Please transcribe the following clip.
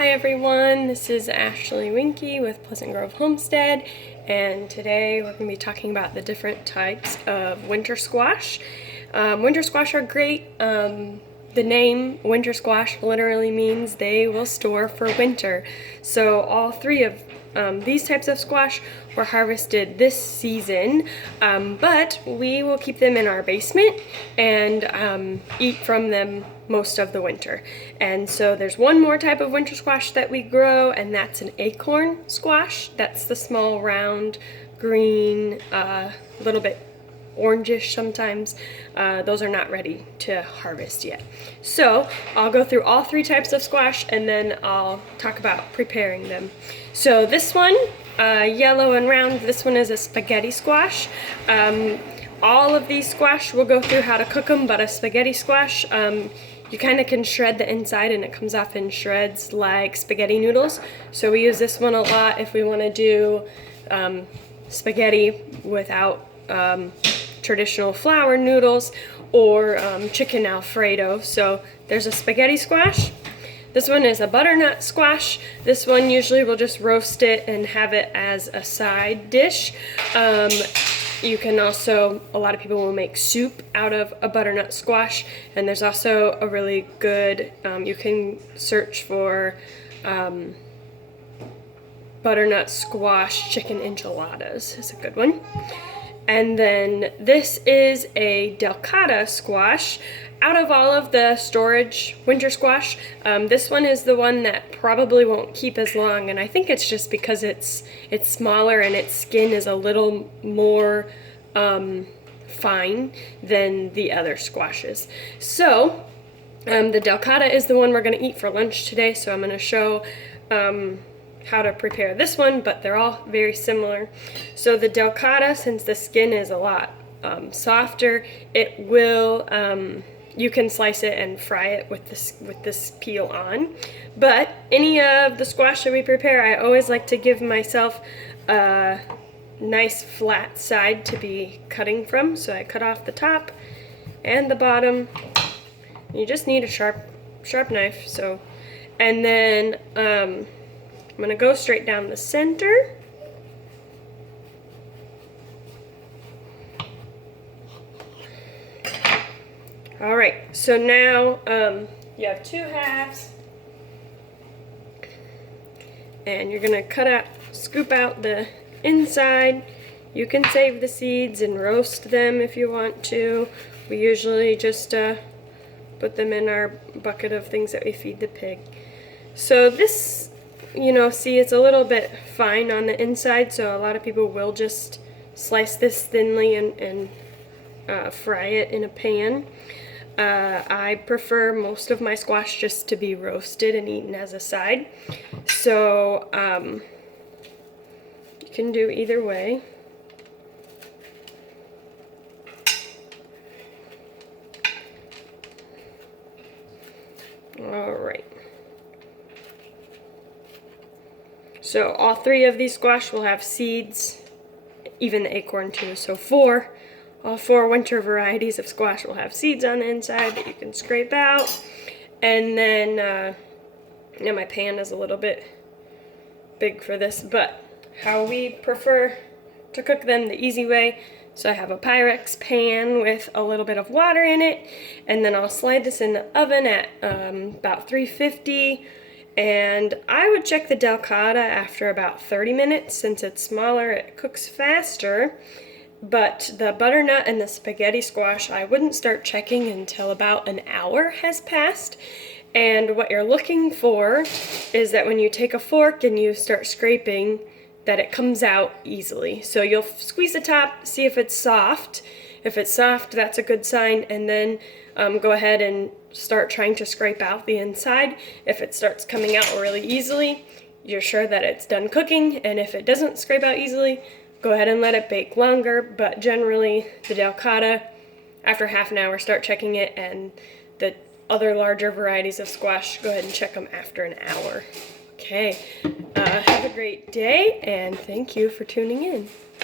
Hi everyone, this is Ashley Winky with Pleasant Grove Homestead, and today we're going to be talking about the different types of winter squash. Winter squash are great. The name winter squash literally means they will store for winter. So all three of these types of squash were harvested this season, but we will keep them in our basement and eat from them most of the winter. And so there's one more type of winter squash that we grow, and that's an acorn squash. That's the small, round, green, little bit orangish sometimes. Those are not ready to harvest yet. So I'll go through all three types of squash and then I'll talk about preparing them. So this one, yellow and round, this one is a spaghetti squash. All of these squash, we'll go through how to cook them, but a spaghetti squash, you kind of can shred the inside and it comes off in shreds like spaghetti noodles. So we use this one a lot if we want to do spaghetti without traditional flour noodles or chicken Alfredo. So there's a spaghetti squash. This one is a butternut squash. This one usually we'll just roast it and have it as a side dish. You can also, a lot of people will make soup out of a butternut squash, and there's also a really good, you can search for butternut squash chicken enchiladas is a good one. And then this is a delcatta squash. Out of all of the storage winter squash, this one is the one that probably won't keep as long, and I think it's just because it's smaller and its skin is a little more fine than the other squashes. So the delcatta is the one we're going to eat for lunch today, so I'm going to show how to prepare this one, but they're all very similar. So the delcatta, since the skin is a lot softer, it will you can slice it and fry it with this peel on. But any of the squash that we prepare, I always like to give myself a nice flat side to be cutting from. So I cut off the top and the bottom. You just need a sharp knife. So, and then I'm gonna go straight down the center. All right, so now you have two halves, and you're gonna scoop out the inside. You can save the seeds and roast them if you want to. We usually just put them in our bucket of things that we feed the pig. So this, you know, see, it's a little bit fine on the inside, so a lot of people will just slice this thinly and fry it in a pan. I prefer most of my squash just to be roasted and eaten as a side. So you can do either way. All right. So all three of these squash will have seeds, even the acorn too. So all four winter varieties of squash will have seeds on the inside that you can scrape out. And then, now my pan is a little bit big for this, but how we prefer to cook them the easy way. So I have a Pyrex pan with a little bit of water in it, and then I'll slide this in the oven at about 350. And I would check the delcatta after about 30 minutes. Since it's smaller, it cooks faster. But the butternut and the spaghetti squash, I wouldn't start checking until about an hour has passed. And what you're looking for is that when you take a fork and you start scraping, that it comes out easily. So you'll squeeze the top, see if it's soft. If it's soft, that's a good sign. And then go ahead and start trying to scrape out the inside. If it starts coming out really easily, you're sure that it's done cooking. And if it doesn't scrape out easily, go ahead and let it bake longer. But generally, the delcatta, after half an hour, start checking it, and the other larger varieties of squash, go ahead and check them after an hour. Okay, have a great day, and thank you for tuning in.